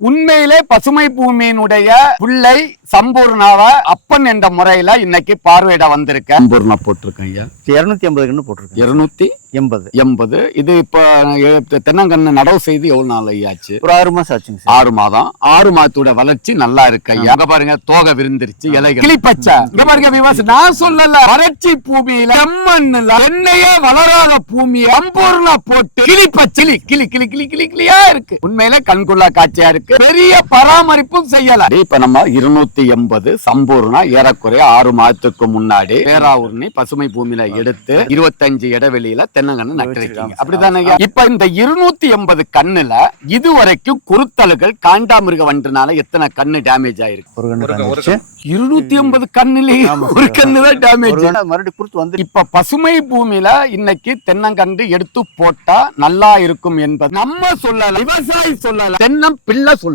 உண்மையிலே பசுமை பூமியினுடைய பிள்ளை சம்பூர்ணாவ அப்பன் என்ற முறையில இன்னைக்கு பார்வையிட வந்திருக்க. சம்பூர்ணா போட்டிருக்கேன் ஐயா. இரநூத்தி ஐம்பது போட்டிருக்கேன். இருநூத்தி எண்பது. எண்பது. இது இப்ப தென்னங்கன்னு நடவு செய்து எவ்வளவு நாள் ஐயாச்சு ஒரு ஆறு மாசம் ஆச்சுங்க சார். ஆறு மாதம். ஆறு மாதத்தோட வளர்ச்சி நல்லா இருக்கு ஐயா. இங்க பாருங்க தோகை விரிந்திருச்சு இலைகள். கிளி பச்சை இங்க பாருங்க விவாஸ் நான் சொல்லல. வறட்சி பூமியில செம்மண்ணுல எண்ணெயே வளராத பூமியை சம்பூர்ண போட்டு கிளி பச்சை கிளி கிளி கிளி கிளி கிளி கிளியா இருக்கு. உண்மையிலே கண்கொள்ளா காட்சியா இருக்கு. பெரிய பராமரிப்பும் செய்யல. இப்ப நம்ம இருநூத்தி எண்பது சம்பூர்ணா ஏறக்குறைய ஆறு மாதத்துக்கு முன்னாடி பேராவூர்னி பசுமை பூமியில எடுத்து இருபத்தஞ்சு இடைவெளியில தென்னங்கன்னு நட்டிருக்கீங்க. அப்படிதானே ஐயா? இப்ப இந்த இருநூத்தி எண்பது கண்ணுல இதுவரைக்கும் குருத்தலுகள் காண்டாமிருக வண்டுனால எத்தனை கண்ணு டேமேஜ் ஆயிருக்கு? ஒரு இருநூத்தி எண்பது கண்ணுலயே ஒரு கண்ணு தான் டேமேஜ் மறுபடியும் குறுத்து வந்து இப்ப பசுமை பூமியில இன்னைக்கு தென்னங்கன்று எடுத்து போட்டா நல்லா இருக்கும் என்பது நம்ம சொல்லல விவசாயி சொல்லல. தென்னம் பிள்ளை